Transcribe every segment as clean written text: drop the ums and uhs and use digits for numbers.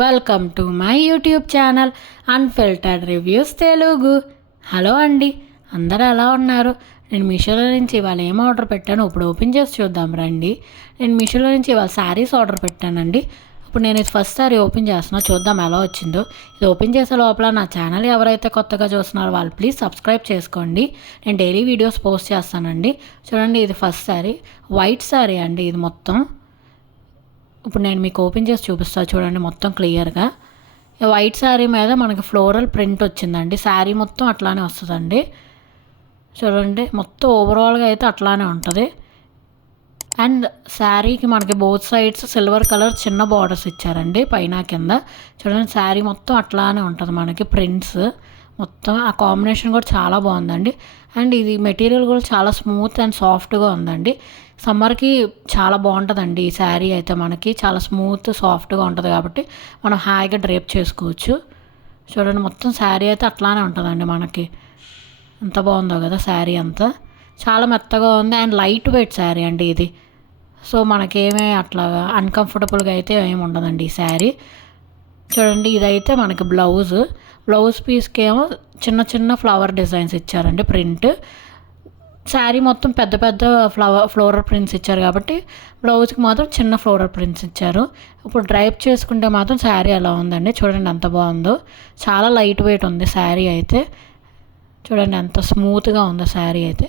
Welcome to my YouTube channel unfiltered reviews Telugu. Hello అండి, అందరూ ఎలా ఉన్నారు? నేను మీషోలో నుంచి ఇవాళ ఏం ఆర్డర్ పెట్టాను ఇప్పుడు ఓపెన్ చేసి చూద్దాం రండి. నేను మీషోలో నుంచి ఇవాళ శారీస్ ఆర్డర్ పెట్టానండి. ఇప్పుడు నేను ఇది ఫస్ట్ సారీ ఓపెన్ చేస్తున్నా, చూద్దాం ఎలా వచ్చిందో. ఇది ఓపెన్ చేసే లోపల నా ఛానల్ ఎవరైతే కొత్తగా చూస్తున్నారో వాళ్ళు ప్లీజ్ సబ్స్క్రైబ్ చేసుకోండి. నేను డైలీ వీడియోస్ పోస్ట్ చేస్తానండి. చూడండి, ఇది ఫస్ట్ సారీ, వైట్ సారీ అండి. ఇది మొత్తం ఇప్పుడు నేను మీకు ఓపెన్ చేసి చూపిస్తాను చూడండి, మొత్తం క్లియర్గా. వైట్ శారీ మీద మనకి ఫ్లోరల్ ప్రింట్ వచ్చిందండి. శారీ మొత్తం అట్లానే వస్తుందండి. చూడండి, మొత్తం ఓవరాల్గా అయితే అట్లానే ఉంటుంది. అండ్ శారీకి మనకి బోత్ సైడ్స్ సిల్వర్ కలర్ చిన్న బార్డర్స్ ఇచ్చారండి, పైన కింద. చూడండి, శారీ మొత్తం అట్లానే ఉంటుంది మనకి ప్రింట్స్ మొత్తం. ఆ కాంబినేషన్ కూడా చాలా బాగుందండి. అండ్ ఇది మెటీరియల్ కూడా చాలా స్మూత్ అండ్ సాఫ్ట్గా ఉందండి. సమ్మర్కి చాలా బాగుంటుందండి ఈ శారీ అయితే. మనకి చాలా స్మూత్ సాఫ్ట్గా ఉంటుంది కాబట్టి మనం హాయిగా డ్రేప్ చేసుకోవచ్చు. చూడండి, మొత్తం శారీ అయితే అట్లానే ఉంటుందండి మనకి. ఎంత బాగుందో కదా శారీ అంతా, చాలా మెత్తగా ఉంది. అండ్ లైట్ వెయిట్ శారీ అండి ఇది. సో మనకేమీ అట్లాగా అన్కంఫర్టబుల్గా అయితే ఏమి ఉండదండి ఈ శారీ. చూడండి, ఇదైతే మనకి బ్లౌజ్ పీస్కి ఏమో చిన్న చిన్న ఫ్లవర్ డిజైన్స్ ఇచ్చారండి ప్రింట్. శారీ మొత్తం పెద్ద పెద్ద ఫ్లోరల్ ప్రింట్స్ ఇచ్చారు కాబట్టి బ్లౌజ్కి మాత్రం చిన్న ఫ్లోరల్ ప్రింట్స్ ఇచ్చారు. ఇప్పుడు డ్రైప్ చేసుకుంటే మాత్రం శారీ ఎలా ఉందండి, చూడండి ఎంత బాగుందో. చాలా లైట్ వెయిట్ ఉంది శారీ అయితే. చూడండి ఎంత స్మూత్గా ఉందో శారీ అయితే.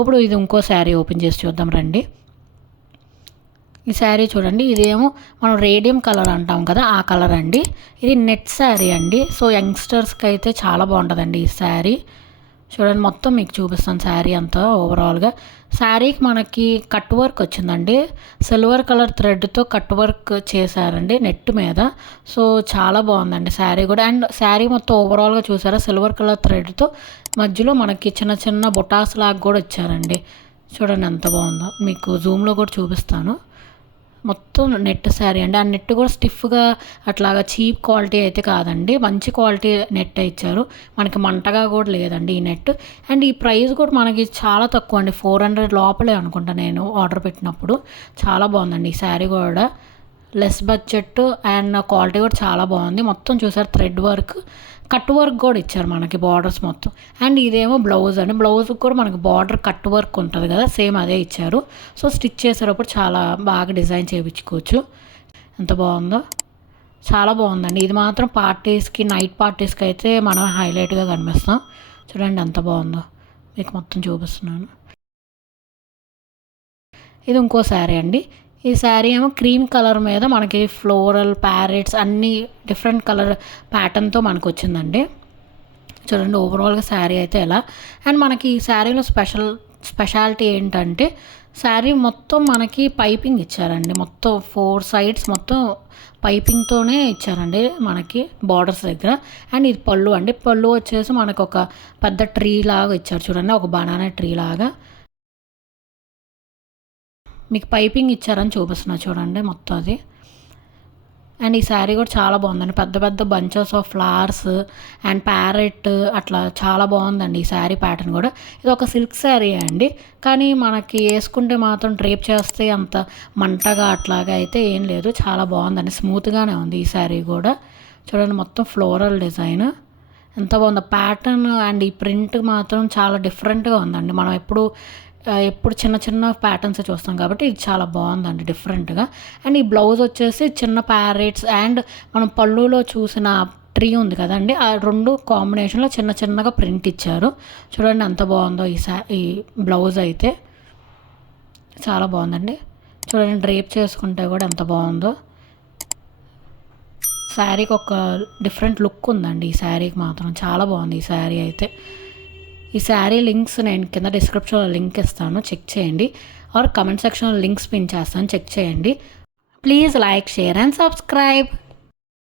ఇప్పుడు ఇది ఇంకో శారీ ఓపెన్ చేసి చూద్దాం రండి. ఈ శారీ చూడండి, ఇదేమో మనం రేడియం కలర్ అంటాం కదా, ఆ కలర్ అండి. ఇది నెట్ శారీ అండి. సో యంగ్స్టర్స్కి అయితే చాలా బాగుంటుందండి ఈ శారీ. చూడండి, మొత్తం మీకు చూపిస్తాను శారీ అంతా ఓవరాల్గా. శారీకి మనకి కట్ వర్క్ వచ్చిందండి. సిల్వర్ కలర్ థ్రెడ్తో కట్ వర్క్ చేశారండి నెట్ మీద. సో చాలా బాగుందండి శారీ కూడా. అండ్ శారీ మొత్తం ఓవరాల్గా చూసారా, సిల్వర్ కలర్ థ్రెడ్తో మధ్యలో మనకి చిన్న చిన్న బొటాస్ లాగా కూడా ఇచ్చారండి. చూడండి ఎంత బాగుందో, మీకు జూమ్లో కూడా చూపిస్తాను. మొత్తం నెట్ శారీ అండి. ఆ నెట్ కూడా స్టిఫ్గా అట్లాగా చీప్ క్వాలిటీ అయితే కాదండి, మంచి క్వాలిటీ నెట్ ఇచ్చారు. మనకి మంటగా కూడా లేదండి ఈ నెట్. అండ్ ఈ ప్రైస్ కూడా మనకి చాలా తక్కువ అండి, 400 లోపలే అనుకుంటా నేను ఆర్డర్ పెట్టినప్పుడు. చాలా బాగుందండి ఈ శారీ కూడా, లెస్ బడ్జెట్ అండ్ క్వాలిటీ కూడా చాలా బాగుంది. మొత్తం చూసారు థ్రెడ్ వర్క్, కట్ వర్క్ కూడా ఇచ్చారు మనకి బార్డర్స్ మొత్తం. అండ్ ఇదేమో బ్లౌజ్ అండి. బ్లౌజ్కి కూడా మనకి బార్డర్ కట్ వర్క్ ఉంటుంది కదా, సేమ్ అదే ఇచ్చారు. సో స్టిచ్ చేసేటప్పుడు చాలా బాగా డిజైన్ చేయించుకోవచ్చు. ఎంత బాగుందో, చాలా బాగుందండి. ఇది మాత్రం పార్టీస్కి, నైట్ పార్టీస్కి అయితే మనం హైలైట్గా కనిపిస్తాం. చూడండి ఎంత బాగుందో, మీకు మొత్తం చూపిస్తున్నాను. ఇది ఇంకో శారీ అండి. ఈ శారీ ఏమో క్రీమ్ కలర్ మీద మనకి ఫ్లోరల్ ప్యారెట్స్ అన్నీ డిఫరెంట్ కలర్ ప్యాటర్న్తో మనకు వచ్చిందండి. చూడండి ఓవరాల్గా శారీ అయితే ఎలా. అండ్ మనకి ఈ శారీలో స్పెషాలిటీ ఏంటంటే శారీ మొత్తం మనకి పైపింగ్ ఇచ్చారండి. మొత్తం 4 సైడ్స్ మొత్తం పైపింగ్తోనే ఇచ్చారండి మనకి బార్డర్స్ దగ్గర. అండ్ ఇది పళ్ళు అండి. పళ్ళు వచ్చేసి మనకు ఒక పెద్ద ట్రీ లాగా ఇచ్చారు చూడండి, ఒక బనానా ట్రీ లాగా మీకు పైపింగ్ ఇచ్చారని చూపిస్తున్నా చూడండి మొత్తం అది. అండ్ ఈ శారీ కూడా చాలా బాగుందండి, పెద్ద పెద్ద bunches of flowers and parrot అట్లా చాలా బాగుందండి ఈ శారీ ప్యాటర్న్ కూడా. ఇది ఒక సిల్క్ శారీ అండి, కానీ మనకి వేసుకుంటే మాత్రం డ్రేప్ చేస్తే అంత మంటగా అట్లాగా అయితే ఏం లేదు. చాలా బాగుందండి, స్మూత్గానే ఉంది ఈ శారీ కూడా. చూడండి మొత్తం ఫ్లోరల్ డిజైన్ ఎంత బాగుందో ప్యాటర్న్. అండ్ ఈ ప్రింట్ మాత్రం చాలా డిఫరెంట్గా ఉందండి. మనం ఎప్పుడు చిన్న చిన్న ప్యాటర్న్స్ చూస్తాం కాబట్టి ఇది చాలా బాగుందండి డిఫరెంట్గా. అండ్ ఈ బ్లౌజ్ వచ్చేసి చిన్న ప్యారెట్స్ అండ్ మనం పళ్ళులో చూసిన ట్రీ ఉంది కదండి, ఆ 2 కాంబినేషన్లో చిన్న చిన్నగా ప్రింట్ ఇచ్చారు. చూడండి ఎంత బాగుందో ఈ బ్లౌజ్ అయితే, చాలా బాగుందండి. చూడండి డ్రేప్ చేసుకుంటే కూడా ఎంత బాగుందో. శారీకి ఒక డిఫరెంట్ లుక్ ఉందండి ఈ శారీకి మాత్రం, చాలా బాగుంది ఈ శారీ అయితే. ఈ శారీ లింక్స్ నేను కింద డిస్క్రిప్షన్లో లింక్ ఇస్తాను, చెక్ చేయండి. ఆర్ కమెంట్ సెక్షన్లో లింక్స్ పిన్ చేస్తాను, చెక్ చేయండి. Please like, share and subscribe.